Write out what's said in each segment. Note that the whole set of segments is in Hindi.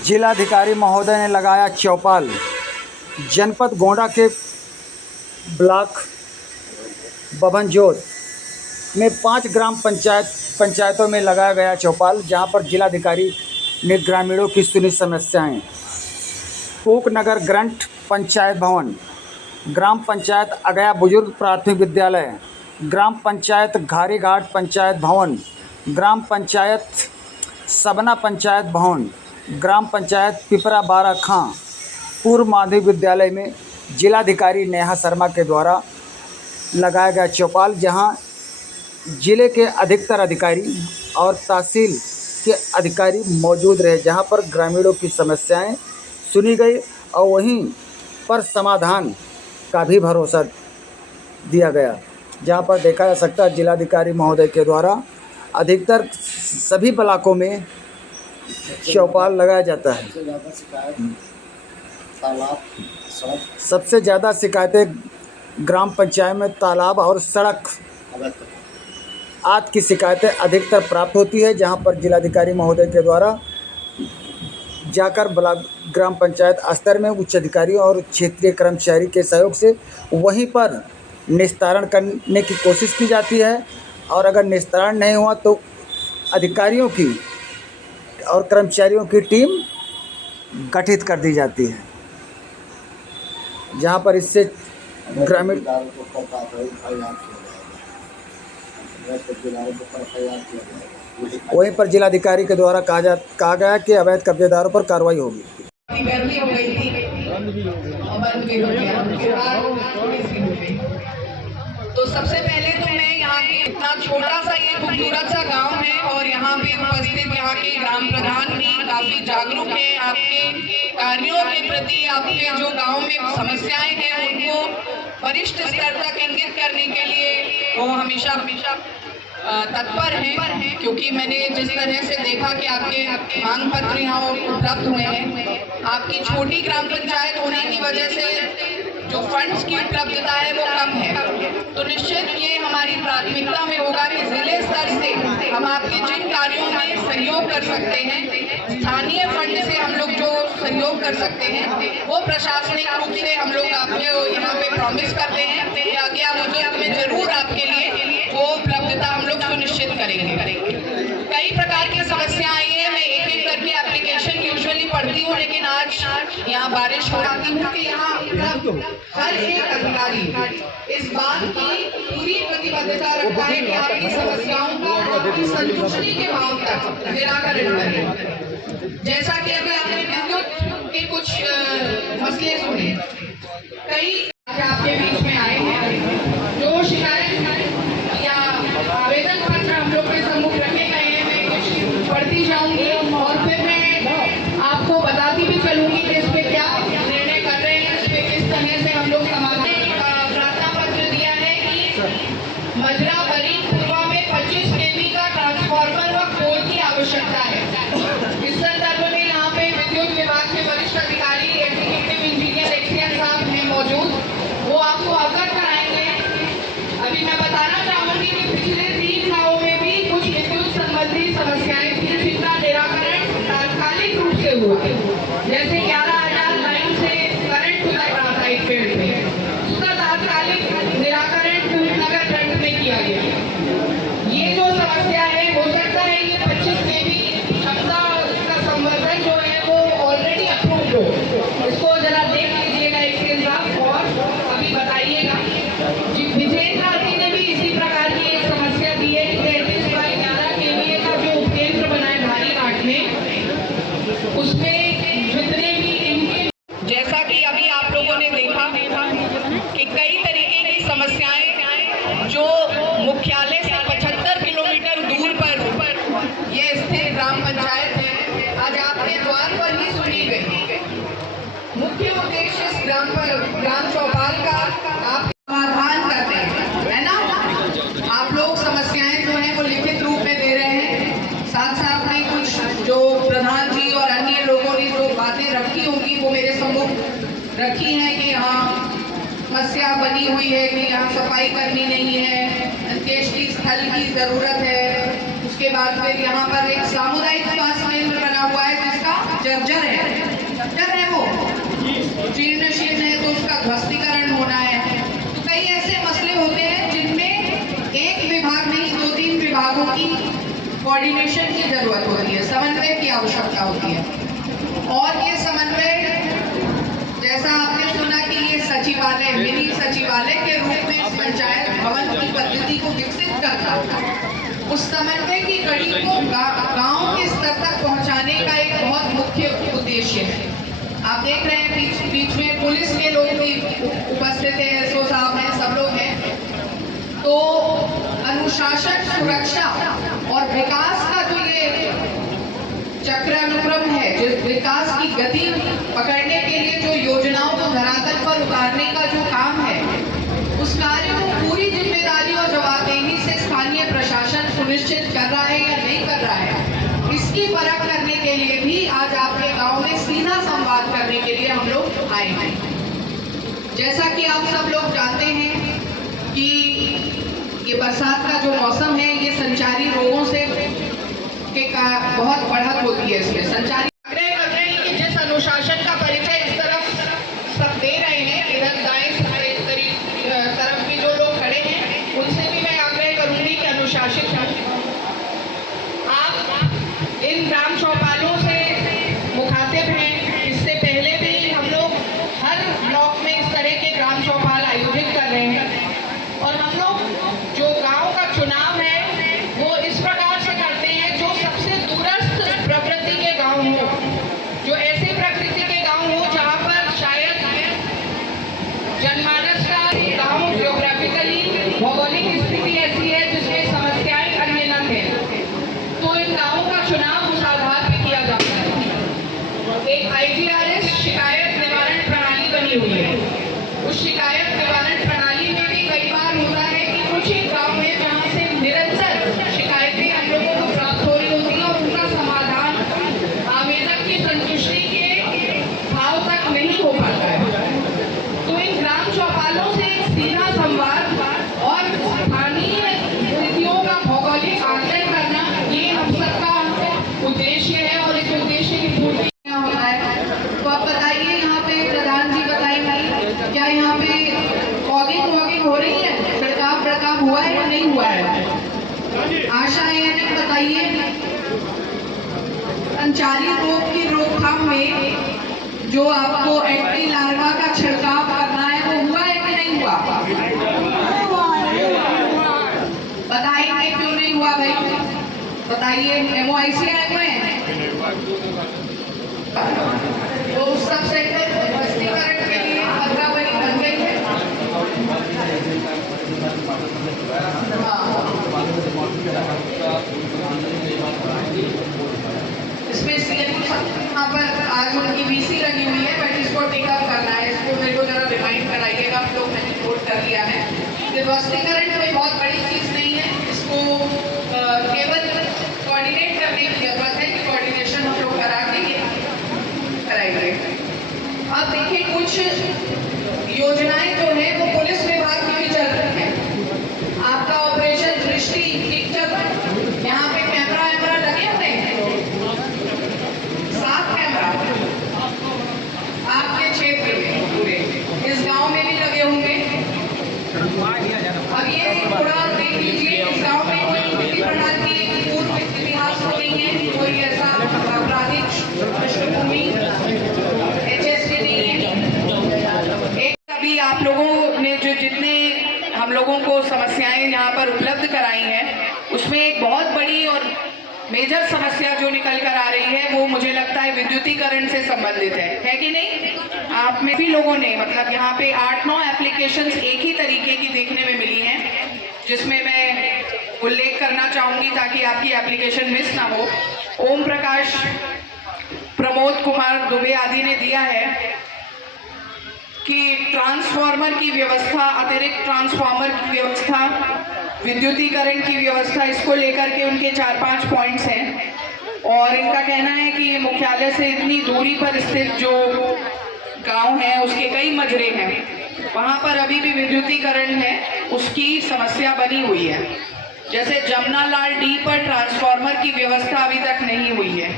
जिलाधिकारी महोदय ने लगाया चौपाल। जनपद गोंडा के ब्लॉक बभनजोत में 5 ग्राम पंचायतों में लगाया गया चौपाल, जहां पर जिलाधिकारी ने ग्रामीणों की सुनी समस्याएं। पूकनगर ग्रंट पंचायत भवन, ग्राम पंचायत अगया बुजुर्ग प्राथमिक विद्यालय, ग्राम पंचायत घारीघाट पंचायत भवन, ग्राम पंचायत सबना पंचायत भवन, ग्राम पंचायत पिपरा बारा खां पूर्व माध्यमिक विद्यालय में जिलाधिकारी नेहा शर्मा के द्वारा लगाया गया चौपाल, जहां जिले के अधिकतर अधिकारी और तहसील के अधिकारी मौजूद रहे, जहां पर ग्रामीणों की समस्याएं सुनी गई और वहीं पर समाधान का भी भरोसा दिया गया। जहां पर देखा जा सकता है जिलाधिकारी महोदय के द्वारा अधिकतर सभी ब्लॉकों में चौपाल लगाया जाता है। सबसे ज़्यादा शिकायतें ग्राम पंचायत में तालाब और सड़क आदि की शिकायतें अधिकतर प्राप्त होती है, जहां पर जिलाधिकारी महोदय के द्वारा जाकर ब्लॉक ग्राम पंचायत स्तर में उच्च अधिकारियों और क्षेत्रीय कर्मचारी के सहयोग से वहीं पर निस्तारण करने की कोशिश की जाती है, और अगर निस्तारण नहीं हुआ तो अधिकारियों की और कर्मचारियों की टीम गठित कर दी जाती है, जहां पर इससे ग्रामीण वहीं पर जिलाधिकारी के द्वारा कहा गया कि अवैध कब्जेदारों पर कार्रवाई होगी। गर्मी हो गई थी और बंद भी हो गया। तो सबसे पहले तो मैं यहाँ के इतना छोटा सा ये खूबसूरत सा गांव है और यहाँ पे उपस्थित यहाँ के ग्राम प्रधान भी काफी जागरूक है आपके कार्यों के प्रति। आपके जो गांव में समस्याएं हैं उनको वरिष्ठ स्तर तक इंगित करने के लिए वो हमेशा तत्पर हैं, क्योंकि मैंने जिस तरह से देखा कि आपके मांग पत्र यहाँ उपलब्ध हुए हैं। आपकी छोटी ग्राम पंचायत होने की वजह से जो फंड्स की उपलब्धता है वो कम है, तो निश्चित ये हमारी प्राथमिकता में होगा कि जिले स्तर से हम आपके जिन कार्यों में सहयोग कर सकते हैं, स्थानीय फंड से हम लोग जो सहयोग कर सकते हैं वो प्रशासनिक रूप से हम लोग आपको यहाँ पे प्रॉमिस करते हैं कि आगे मुद्दों में जरूर आपके लिए वो उपलब्धता हम लोग सुनिश्चित करेंगे। कई प्रकार की समस्या आई है, मैं एक एक करके एप्लीकेशन यूजुअली पढ़ती हूँ, लेकिन आज यहाँ बारिश हो रही है कि यहाँ हर एक अधिकारी इस बात की पूरी प्रतिबद्धता रखता है कि आपकी समस्याओं का आपकी संतुष्टि के भाव तक निराकरण करें। जैसा कि अभी आपने विद्युत के कुछ मसले सुने, कई आपके बीच में आए हैं जो शिकायत या आवेदन पत्र हम लोग के सम्मुख रखे गए हैं, मैं कुछ पढ़ती जाऊंगी और फिर मैं आपको बताती भी चलूंगी कि इस पे क्या निर्णय कर रहे हैं, इस पे किस तरह से हम लोग समाधान। प्रार्थना पत्र दिया है कि मजरा बरी पूर्वा में 25 kV का ट्रांसफार्मर व पोल की आवश्यकता है। इस संदर्भ में यहाँ पे विद्युत विभाग के वरिष्ठ अधिकारी एग्जीक्यूटिव इंजीनियर एक्सियन साहब हैं मौजूद, वो आपको अवगत कराएंगे। अभी मैं बताना चाहूंगी कि पिछले 3 गाँवों में भी कुछ विद्युत संबंधी समस्याएं थी, जिनका निराकरण तात्कालिक रूप से हुआ, जैसे 11,000 लाइन से करंट उतर रहा था एक पेड़ पे, उसका तात्कालिक निराकरण पूकनगर ग्रंट में किया गया। ये जो समस्या है, हो सकता है ये 25 kV क्षमता का संवर्धन जो है वो ऑलरेडी अप्रूव्ड हो, इसको जरा देख लीजिएगा एक्सचेंज साहब और अभी बताइएगा। विजेंद्र आदि ने भी इसी प्रकार की एक समस्या दी है कि 33/11 kVA का जो उपकेंद्र बना है घारीघाट में, उसमें जितने भी इनके, जैसा कि अभी आप लोगों ने देखा कि कई तरीके की समस्याएं जो मुख्यालय से 75 किलोमीटर दूर पर ये स्थित ग्राम पंचायत है, आज आपके द्वार पर ही सुनी गई। मुख्य उद्देश्य इस ग्राम चौपाल का आप समाधान करते हैं, है ना। आप लोग समस्याएं जो है वो लिखित रूप में दे रहे हैं, साथ साथ में कुछ जो प्रधान जी और अन्य लोगों ने जो बातें रखी होंगी वो मेरे सम्मुख रखी हैं कि हाँ समस्या बनी हुई है कि यहाँ सफाई करनी नहीं है, अंत्येष्टि स्थल की जरूरत है। उसके बाद फिर यहाँ पर एक सामुदायिक स्वास्थ्य केंद्र बना हुआ है जिसका जर्जर है। जीर्ण शीर्ण है तो उसका ध्वस्तीकरण होना है। तो कई ऐसे मसले होते हैं जिनमें एक विभाग नहीं 2-3 विभागों की कोऑर्डिनेशन की जरूरत होती है, समन्वय की आवश्यकता होती है। और ये समन्वय, जैसा आपने सुना कि ये सचिवालय, मिनी सचिवालय के रूप में इस पंचायत भवन की पद्धति को विकसित करना, उस समन्वय की कड़ी को गांव के स्तर तक पहुंचाने का एक बहुत मुख्य उद्देश्य है। आप देख रहे हैं बीच में पुलिस के लोग भी उपस्थित है, एसओ साहब हैं, सब लोग हैं। तो अनुशासन, सुरक्षा और विकास का जो ये चक्रानुक्रम है, जो विकास की गति पकड़ने के लिए जो योजनाओं को धरातल पर उतारने का जो काम है, उस कार्य को पूरी जिम्मेदारी और जवाबदेही से स्थानीय प्रशासन सुनिश्चित कर रहा है या नहीं कर रहा है, इसकी परख करने के लिए भी आज आपके गांव में सीधा संवाद करने के लिए हम लोग आए हैं। जैसा कि आप सब लोग जानते हैं कि ये बरसात का जो मौसम है, ये संचारी रोगों से बहुत बढ़त होती है। इसमें संचारी आग्रह कर रहे हैं कि जिस अनुशासन का परिचय इस तरफ सब दे रहे हैं, इधर दाएं तरफ भी जो लोग खड़े हैं, उनसे भी मैं आग्रह करूंगी कि अनुशासित हों। आप इन ग्राम चौपालों से मुखातिब हैं। इससे पहले भी हम लोग हर ब्लॉक में इस तरह के ग्राम चौपाल आयोजित कर रहे हैं। और हम लोग जो गांव का चुनाव है वो इस प्रकार से करते हैं जो सबसे दूरस्थ प्रकृति के गांव हो, जो ऐसे प्रकृति के गांव हो जहां पर शायद जनमानस का गांव ज्योग्राफिकली भौगोलिक स्थिति ऐसी है जिसमें समस्याएं अनगिनत है। तो इन गांवों का चुनाव उस आधार पर किया जाता है। एक IGRS शिकायत निवारण प्रणाली बनी हुई है। उस शिकायत निवारण प्रणाली में भी कई बार होता है कि कुछ ही गांव है जहां से निरंतर शिकायतें हम लोगों को प्राप्त हो रही होती है और उनका समाधान आवेदक की संतुष्टि के भाव तक नहीं हो पाता है। तो इन ग्राम चौपालों से एक सीधा संवाद और स्थानीय स्थितियों का भौगोलिक आकलन करना, ये हम सबका उद्देश्य है और इस उद्देश्य की पूर्ति होता है। तो आप बताइए, यहाँ पे प्रधान जी बताएंगे, क्या यहाँ पे फॉगिंग हो रही है, छिड़काव हुआ है या नहीं हुआ है? आशा है या नहीं, बताइए। संचारी रोग की रोकथाम में जो आपको एंटी लार्वा का छिड़काव करना है वो हुआ है कि नहीं हुआ? बताइए क्यों नहीं हुआ भाई, बताइए। MOIC आए हुए हैं तो उस सब सेंटर ध्वस्तीकरण के लिए अदला-बदली बन गई है। इसमें यहाँ पर आज उनकी VC लगी हुई है, बट इसको टेकअप करना है। इसको मेरे को जरा रिमाइंड कराइएगा, आप लोग मैंने नोट कर लिया है। ध्वस्तीकरण कोई बहुत बड़ी चीज़ नहीं है, इसको केवल कोऑर्डिनेट करने की जरूरत है कि कोऑर्डिनेशन हम लोग करा के कराएंगे। अब देखिए, कुछ योजनाएं जो है वो पुलिस विभाग की भी चल रही है। आपका ऑपरेशन दृष्टि टिकटॉक, यहाँ पे कैमरा लगे हुए हैं, 7 कैमरा आपके क्षेत्र में, पूरे इस गांव में भी लगे होंगे। अब ये थोड़ा देख लीजिए, इस गांव में कोई किसी प्रकार की पूर्व इतिहास तो नहीं है, कोई ऐसा आपराधिक पृष्ठभूमि HSD नहीं है। एक अभी आप लोगों ने जो जितने हम लोगों को समस्याएं यहाँ पर उपलब्ध कराई हैं, उसमें एक बहुत बड़ी और मेजर समस्या जो निकल कर आ रही है वो मुझे लगता है विद्युतीकरण से संबंधित है कि नहीं? आप में भी लोगों ने, मतलब यहाँ पे 8-9 एप्लीकेशंस एक ही तरीके की देखने में मिली हैं, जिसमें मैं उल्लेख करना चाहूँगी ताकि आपकी एप्लीकेशन मिस ना हो। ओम प्रकाश, प्रमोद कुमार दुबे आदि ने दिया है कि ट्रांसफार्मर की व्यवस्था, अतिरिक्त ट्रांसफार्मर की व्यवस्था, विद्युतीकरण की व्यवस्था, इसको लेकर के उनके 4-5 पॉइंट्स हैं। और इनका कहना है कि मुख्यालय से इतनी दूरी पर स्थित जो गांव है उसके कई मजरे हैं, वहां पर अभी भी विद्युतीकरण है, उसकी समस्या बनी हुई है। जैसे जमनालाल डी पर ट्रांसफार्मर की व्यवस्था अभी तक नहीं हुई है।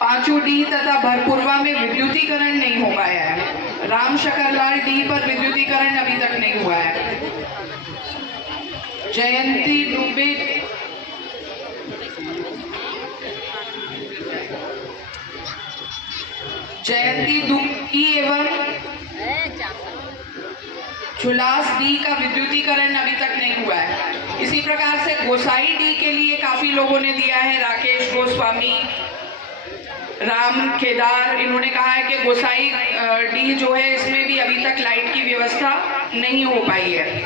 5 डी तथा भरपूरवा में विद्युतीकरण नहीं हो पाया है। राम शकरलाल डी पर विद्युतीकरण अभी तक नहीं हुआ है। जयंती डुबे दुबी एवं झुलास डी का विद्युतीकरण अभी तक नहीं हुआ है। इसी प्रकार से गोसाई डी के लिए काफी लोगों ने दिया है, राकेश गोस्वामी, राम केदार, इन्होंने कहा है कि गोसाई डी जो है इसमें भी अभी तक लाइट की व्यवस्था नहीं हो पाई है।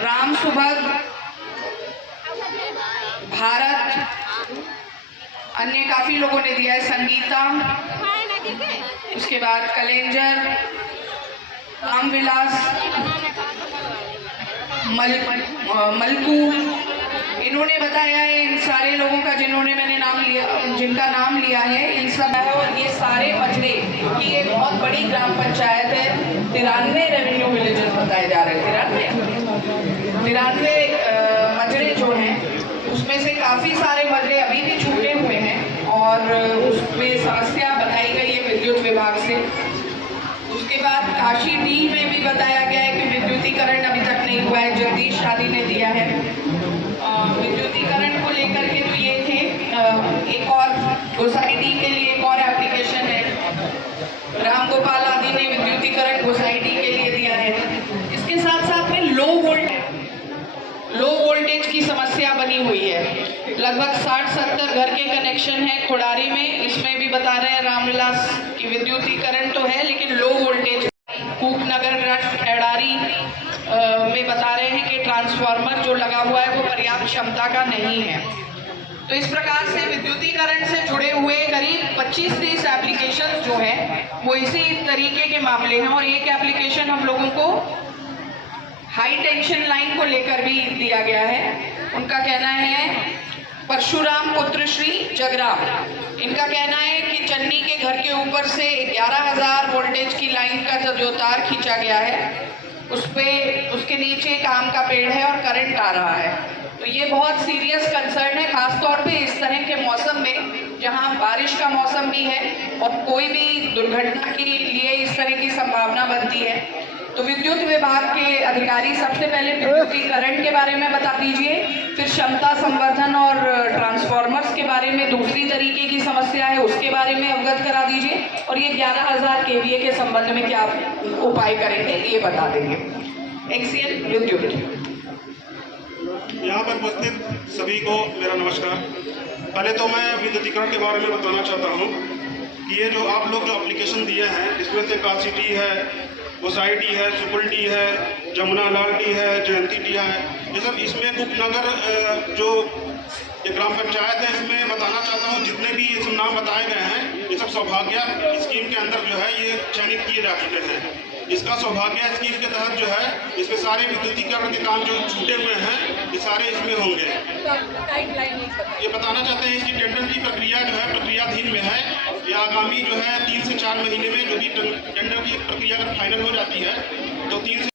राम सुभग, भारत, अन्य काफी लोगों ने दिया है, संगीता, उसके बाद कलेंजर, रामविलास, मलकू, इन्होंने बताया है। इन सारे लोगों का जिन्होंने मैंने नाम लिया, जिनका नाम लिया है, इन सब है। और ये सारे मजरे की एक बहुत बड़ी ग्राम पंचायत है। 93 रेवेन्यू विलेजेस बताए जा रहे हैं। 93 मजरे जो हैं उसमें से काफ़ी सारे मजरे अभी भी छूटे हुए हैं और उसमें समस्या बताई गई है विद्युत विभाग से। उसके बाद काशी डी में भी बताया गया है कि विद्युतीकरण अभी तक नहीं हुआ है। जगदीश शादी ने दिया है। विद्युतीकरण को लेकर के तो ये थे। एक और गोसाई डी के लिए एक और एप्लीकेशन है। राम गोपाल आदि ने विद्युतीकरण गोसाई डी के लिए दिया है। इसके साथ साथ में लो वोल्टेज की समस्या बनी हुई है। लगभग 60-70 घर के कनेक्शन है खोड़ारी में। इसमें भी बता रहे हैं रामविलास की विद्युतीकरण तो है लेकिन लो वोल्टेज। कूकनगर एडारी में बता रहे हैं कि ट्रांसफार्मर जो लगा हुआ है वो पर्याप्त क्षमता का नहीं है। तो इस प्रकार से विद्युतीकरण से जुड़े हुए करीब 25-30 एप्लीकेशन जो है वो इसी तरीके के मामले हैं। और एक एप्लीकेशन हम लोगों को हाई टेंशन लाइन को लेकर भी दिया गया है। उनका कहना है, परशुराम पुत्र श्री जगराम, इनका कहना है कि चन्नी के घर के ऊपर से 11,000 वोल्टेज की लाइन का जो तार खींचा गया है उस पे उसके नीचे एक आम का पेड़ है और करंट आ रहा है। तो ये बहुत सीरियस कंसर्न है, खासतौर पे इस तरह के मौसम में जहां बारिश का मौसम भी है और कोई भी दुर्घटना के लिए इस तरह की संभावना बनती है। तो विद्युत विभाग के अधिकारी सबसे पहले विद्युतीकरण के बारे में बता दीजिए, फिर क्षमता संवर्धन और ट्रांसफार्मर्स के बारे में दूसरी तरीके की समस्या है उसके बारे में अवगत करा दीजिए, और ये 11,000 kVA के संबंध में क्या उपाय करेंगे ये बता देंगे। एक्सीएल विद्युत। यहाँ पर उपस्थित सभी को मेरा नमस्कार। पहले तो मैं विद्युतीकरण के बारे में बताना चाहता हूँ कि ये जो आप लोग जो एप्लीकेशन दिए हैं इसमें से काशी डी है, गोसाई डी है, सुपुल डी है, जमुनालाल डी है, जयंती डी है, ये सब। इसमें कूकनगर जो ये ग्राम पंचायत है इसमें बताना चाहता हूँ जितने भी ये सब नाम बताए गए हैं ये सब सौभाग्य स्कीम के अंदर जो है ये चयनित किए जा चुके हैं। इसका सौभाग्य स्कीम के तहत जो है इसमें सारे विद्युतीकरण के काम जो छूटे हुए हैं ये सारे इसमें होंगे। ये बताना चाहते हैं इसकी टेंडर की प्रक्रिया जो है प्रक्रियाधीन में है। ये आगामी जो है 3 से 4 महीने में जो भी टेंडर की प्रक्रिया अगर फाइनल हो जाती है तो 3 से